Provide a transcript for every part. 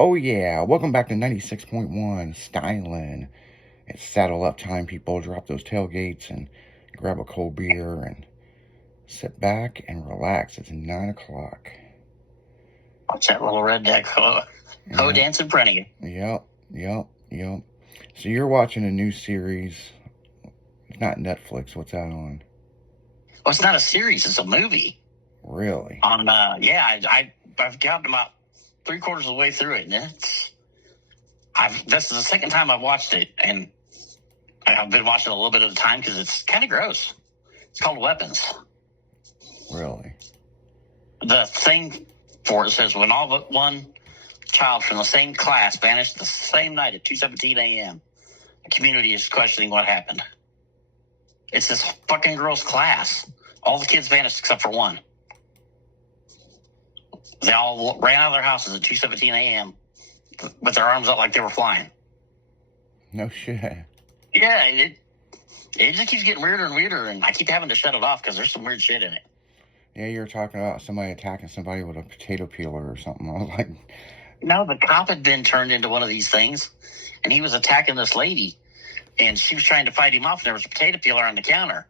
Oh yeah, welcome back to 96.1 Styling. It's saddle up time, people. Drop those tailgates and grab a cold beer and sit back and relax. It's 9 o'clock. Watch that little redneck hoe dance in front of you. Yep. So you're watching a new series. It's not Netflix. What's that on? Well, it's not a series. It's a movie. Really? I've gotten about 3/4 of the way through it, and this is the second time I've watched it, and I've been watching a little bit at a time because it's kind of gross. It's called Weapons. Really? The thing for it says, when all but one child from the same class vanished the same night at 2:17 a.m., the community is questioning what happened. It's this fucking girl's class. All the kids vanished except for one. They all ran out of their houses at 2:17 a.m. with their arms out like they were flying. No shit. Yeah, it just keeps getting weirder and weirder, and I keep having to shut it off because there's some weird shit in it. Yeah, you were talking about somebody attacking somebody with a potato peeler or something. I was like... No, the cop had been turned into one of these things, and he was attacking this lady, and she was trying to fight him off, and there was a potato peeler on the counter.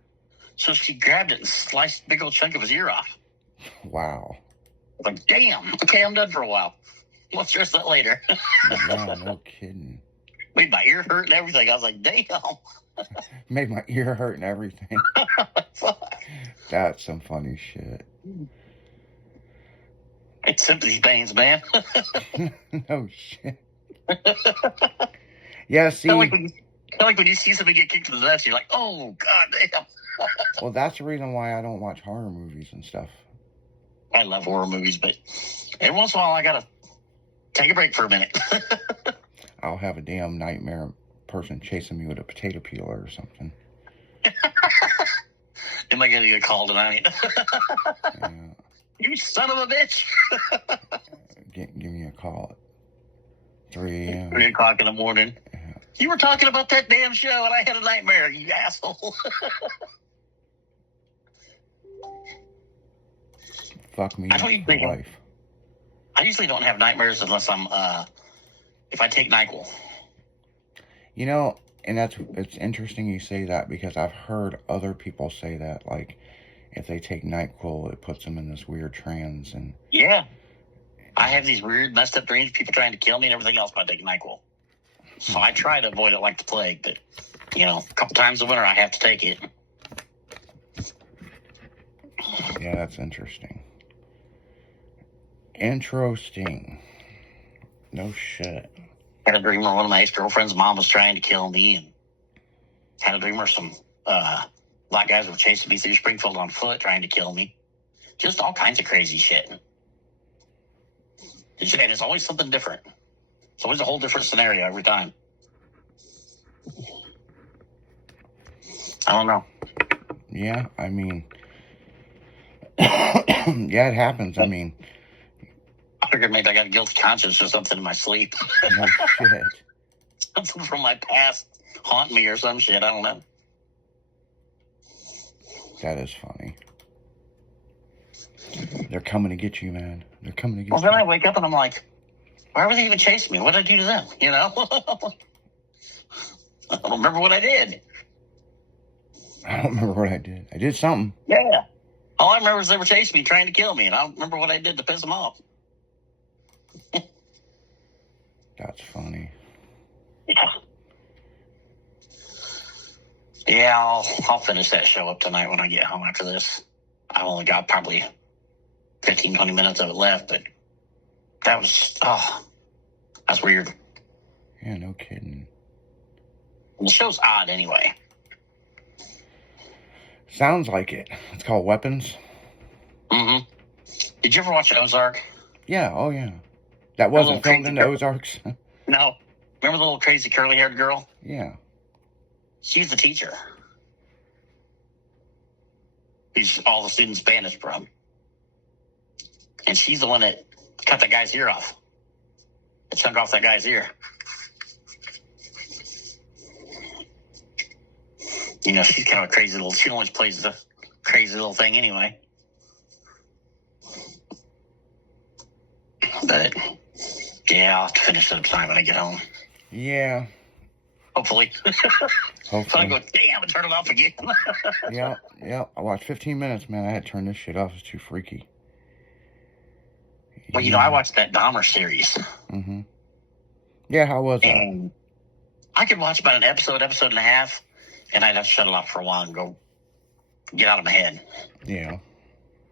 So she grabbed it and sliced a big old chunk of his ear off. Wow. I was like, damn, okay, I'm done for a while. We'll stress that later. Yeah, no kidding. Made my ear hurt and everything. I was like, damn. Made my ear hurt and everything. That's some funny shit. It's sympathy pains, man. No shit. Yeah, see... Kind of like when you see somebody get kicked in the nuts, you're like, oh, god damn. Well, that's the reason why I don't watch horror movies and stuff. I love horror movies, but every once in a while I gotta take a break for a minute. I'll have a damn nightmare person chasing me with a potato peeler or something. Am I gonna get a call tonight? Yeah. You son of a bitch! Give me a call at 3 a.m. 3 o'clock in the morning. Yeah. You were talking about that damn show and I had a nightmare, you asshole. Fuck me for life. I usually don't have nightmares unless I'm, if I take NyQuil. You know, and it's interesting you say that because I've heard other people say that, like, if they take NyQuil, it puts them in this weird trance. And yeah. I have these weird, messed up dreams, people trying to kill me and everything else by taking NyQuil. So I try to avoid it like the plague, but, a couple times a winter I have to take it. Yeah, that's interesting. Interesting. No shit. Had a dream where one of my ex-girlfriend's mom was trying to kill me, and had a dream where some black guys were chasing me through Springfield on foot trying to kill me. Just all kinds of crazy shit. And it's always something different. It's always a whole different scenario every time. I don't know. Yeah, I mean... yeah, it happens. I mean... I figured maybe I got a guilty conscience or something in my sleep. No shit. Something from my past haunt me or some shit. I don't know. That is funny. They're coming to get you, man. They're coming to get you. Well, then I wake up and I'm like, why were they even chasing me? What did I do to them? I don't remember what I did. I don't remember what I did. I did something. Yeah. All I remember is they were chasing me, trying to kill me, and I don't remember what I did to piss them off. That's funny. Yeah, I'll finish that show up tonight when I get home after this. I've only got probably 15, 20 minutes of it left, but that's weird. Yeah, no kidding. The show's odd anyway. Sounds like it. It's called Weapons. Mm-hmm. Did you ever watch Ozark? Yeah, oh yeah. That wasn't filmed in the Ozarks? No. Remember the little crazy curly-haired girl? Yeah. She's the teacher. Who's all the students banished from. And she's the one that cut that guy's ear off. That chunk off that guy's ear. She's kind of a crazy little... She always plays the crazy little thing anyway. But Yeah, I'll have to finish it up tonight when I get home. Yeah. Hopefully. So I Hopefully. go, damn, and turn it off again. Yeah. I watched 15 minutes, man. I had to turn this shit off. It's too freaky. Well, you know, I watched that Dahmer series. Mm-hmm. Yeah, how was that? And I could watch about an episode and a half, and I'd have to shut it off for a while and go get out of my head. Yeah.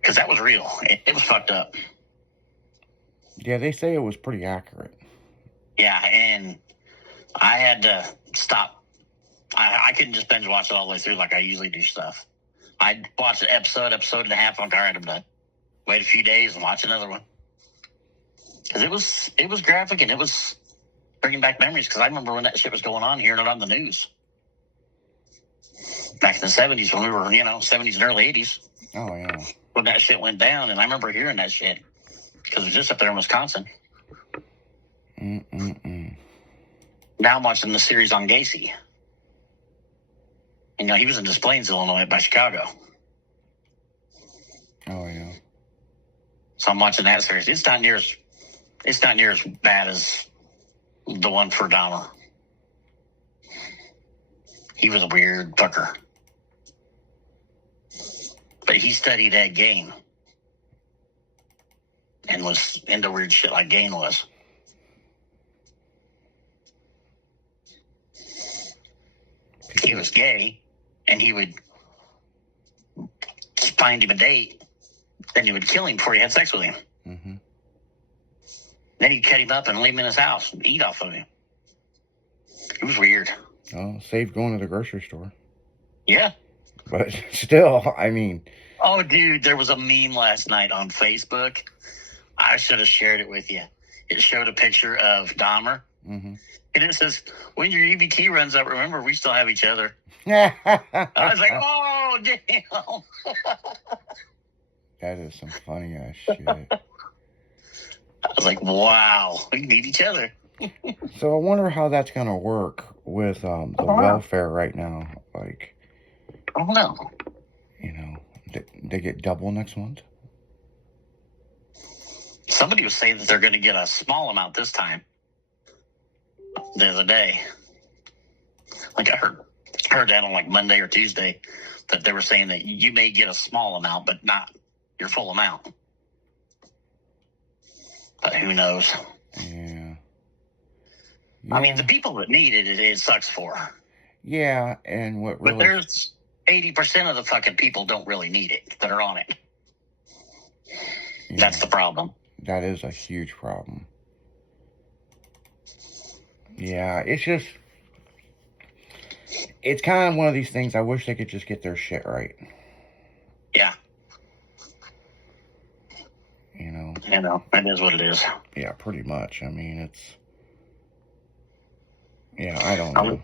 Because that was real. It was fucked up. Yeah, they say it was pretty accurate. Yeah, and I had to stop. I couldn't just binge watch it all the way through like I usually do stuff. I'd watch an episode and a half. I'm like, all right, I'm done. Wait a few days and watch another one. Because it was graphic and it was bringing back memories. Because I remember when that shit was going on, hearing it on the news. Back in the 70s when we were, 70s and early 80s. Oh, yeah. When that shit went down. And I remember hearing that shit. Because it was just up there in Wisconsin. Now I'm watching the series on Gacy. And, he was in Des Plaines, Illinois, by Chicago. Oh, yeah. So I'm watching that series. It's not near as bad as the one for Dahmer. He was a weird fucker. But he studied Ed Gein. And was into weird shit like Gein was. He was gay, and he would find him a date, then he would kill him before he had sex with him. Mm-hmm. Then he'd cut him up and leave him in his house and eat off of him. It was weird. Oh, saved going to the grocery store. Yeah. But still, I mean... Oh, dude, there was a meme last night on Facebook. I should have shared it with you. It showed a picture of Dahmer. Mm-hmm. And it says, when your EBT runs out, remember, we still have each other. I was like, oh, damn. That is some funny ass shit. I was like, wow, we need each other. So I wonder how that's going to work with the welfare right now. Like, I don't know. They get double next month? Somebody was saying that they're going to get a small amount this time. The other day. Like I heard that on like Monday or Tuesday that they were saying that you may get a small amount, but not your full amount. But who knows? Yeah. I mean, the people that need it sucks for. Yeah, and what really... But there's 80% of the fucking people don't really need it that are on it. Yeah. That's the problem. That is a huge problem. Yeah, it's just... It's kind of one of these things, I wish they could just get their shit right. Yeah. It is what it is. Yeah, pretty much. I mean, it's... Yeah, I don't know.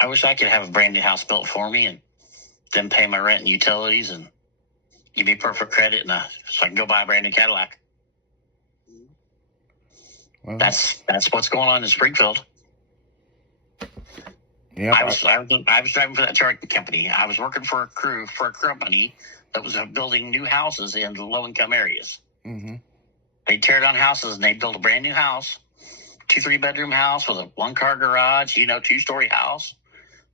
I wish I could have a brand new house built for me and then pay my rent and utilities and give me perfect credit so I can go buy a brand new Cadillac. Well, that's what's going on in Springfield. Yeah, I was driving for that trucking company. I was working for a company that was building new houses in low-income areas. Mm-hmm. They'd tear down houses and they'd build a brand new house, 2-3-bedroom house with a 1-car garage, 2-story house,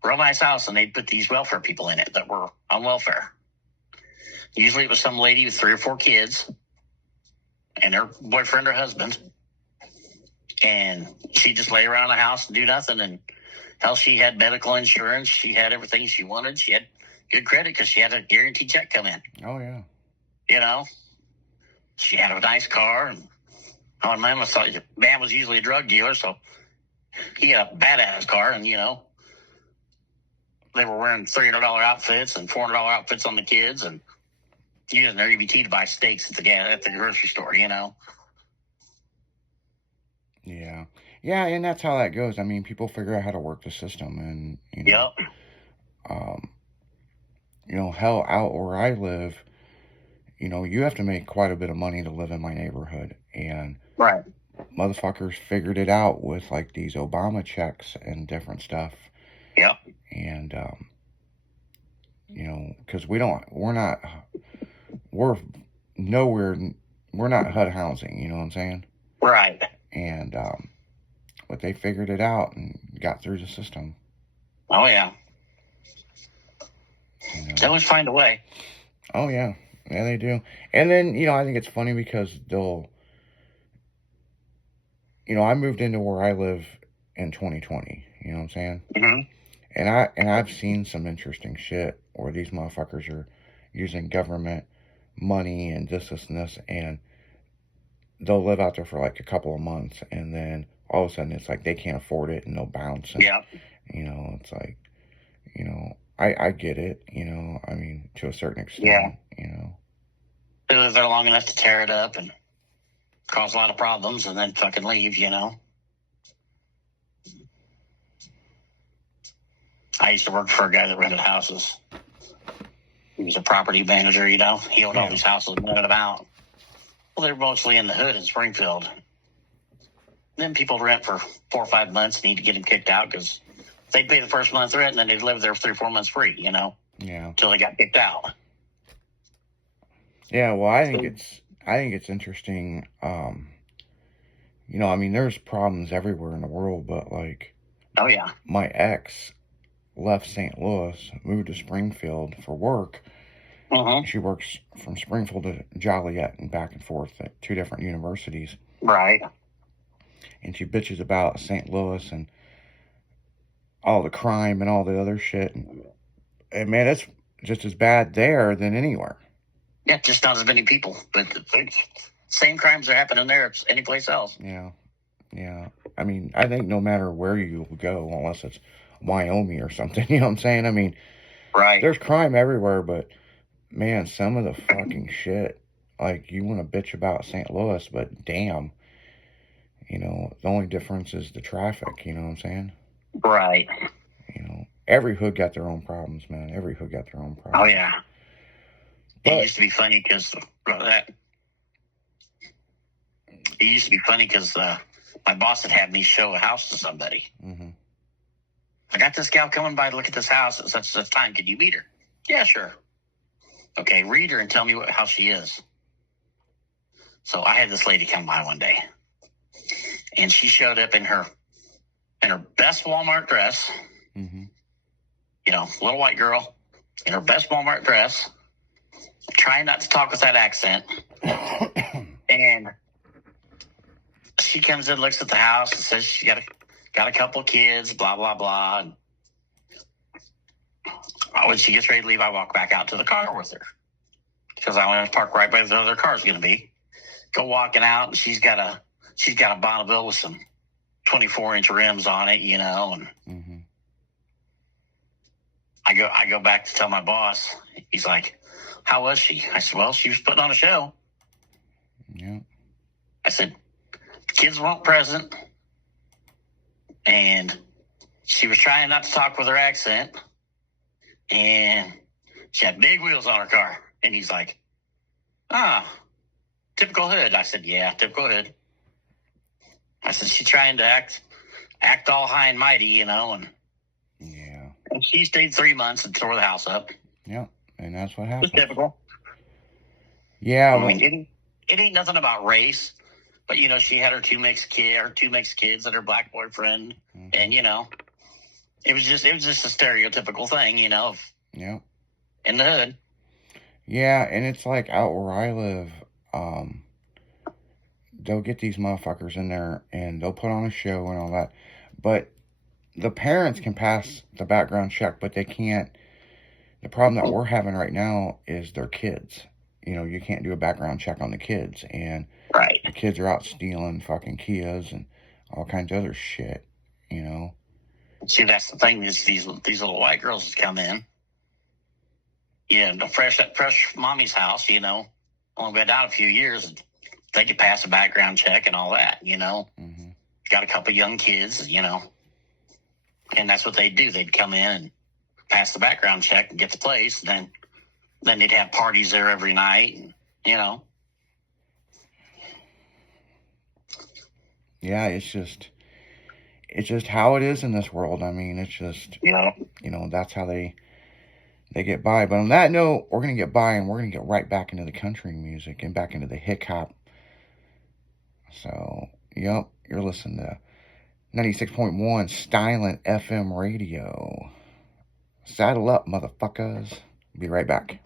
real nice house, and they'd put these welfare people in it that were on welfare. Usually it was some lady with 3 or 4 kids and her boyfriend or husband, and she'd just lay around the house and do nothing. And hell, she had medical insurance, she had everything she wanted, she had good credit because she had a guaranteed check come in. Oh yeah. She had a nice car, and man was usually a drug dealer, so he had a badass car, and they were wearing $300 outfits and $400 outfits on the kids, and using their EBT to buy steaks at the grocery store. Yeah, and that's how that goes. I mean, people figure out how to work the system, and Yep. Hell, out where I live, you have to make quite a bit of money to live in my neighborhood, and right. Motherfuckers figured it out with like these Obama checks and different stuff. Yep. And because we're not HUD housing. You know what I'm saying? Right. and but they figured it out and got through the system. Oh yeah. They always find a way. Oh yeah, they do. And then I think it's funny because they'll, I moved into where I live in 2020. You know what I'm saying? Mm-hmm. And I've seen some interesting shit where these motherfuckers are using government money and this, and this, and they'll live out there for like a couple of months, and then all of a sudden it's like they can't afford it and they'll bounce. And, yeah. It's like, I get it. I mean, to a certain extent. Yeah. They live there long enough to tear it up and cause a lot of problems, and then fucking leave. I used to work for a guy that rented houses. He was a property manager, He owned all these houses and rented them out. Well, they're mostly in the hood in Springfield. Then people rent for 4 or 5 months, need to get them kicked out because they'd pay the first month's rent and then they'd live there for 3 or 4 months free, Yeah. Until they got kicked out. Yeah, well, I think it's interesting. I mean, there's problems everywhere in the world, but like, oh yeah, my ex left St. Louis, moved to Springfield for work. She works from Springfield to Joliet and back and forth at 2 different universities. Right. And she bitches about St. Louis and all the crime and all the other shit. And man, it's just as bad there than anywhere. Yeah, just not as many people, but the same crimes are happening there as any place else. Yeah. I mean, I think no matter where you go, unless it's Wyoming or something, you know what I'm saying? I mean, right. There's crime everywhere, but man, some of the fucking shit, like, you want to bitch about St. Louis, but damn, the only difference is the traffic, you know what I'm saying? Right. Every hood got their own problems, man. Every hood got their own problems. Oh yeah. It used to be funny because my boss had me show a house to somebody. Mm-hmm. I got this gal coming by to look at this house at such and such time. Could you meet her? Yeah, sure. Okay, read her and tell me how she is. So I had this lady come by one day, and she showed up in her best Walmart dress. Mm-hmm. Little white girl in her best Walmart dress, trying not to talk with that accent. And she comes in, looks at the house, and says she got a couple kids, blah, blah, blah. And when she gets ready to leave, I walk back out to the car with her because I want to park right by where the other car's going to be. Go walking out, and she's got a Bonneville with some 24-inch rims on it, and mm-hmm. I go back to tell my boss. He's like, how was she? I said, well, she was putting on a show. Yeah. I said, kids weren't present, and she was trying not to talk with her accent, and she had big wheels on her car. And he's like, typical hood. I said, yeah, typical hood. I said, she's trying to act all high and mighty, and yeah. And she stayed 3 months and tore the house up. Yeah, and that's what happened. It's typical. Yeah, I mean, it ain't nothing about race, but she had her two mixed kids and her black boyfriend, mm-hmm. And it was just a stereotypical thing, Yeah. In the hood. Yeah, and it's like out where I live, they'll get these motherfuckers in there and they'll put on a show and all that, but the parents can pass the background check, but they can't. The problem that we're having right now is their kids. You can't do a background check on the kids, and right. The kids are out stealing fucking Kias and all kinds of other shit. See, that's the thing. Is these little white girls that come in, the fresh mommy's house. Only been out a few years, and they could pass a background check and all that. Mm-hmm. Got a couple young kids, and that's what they'd do. They'd come in and pass the background check and get the place, and then they'd have parties there every night, and Yeah, it's just how it is in this world. I mean, it's just that's how they get by. But on that note, we're gonna get by, and we're gonna get right back into the country music and back into the hip hop. So, yep. You're listening to 96.1 Stylant FM radio. Saddle up, motherfuckers. Be right back.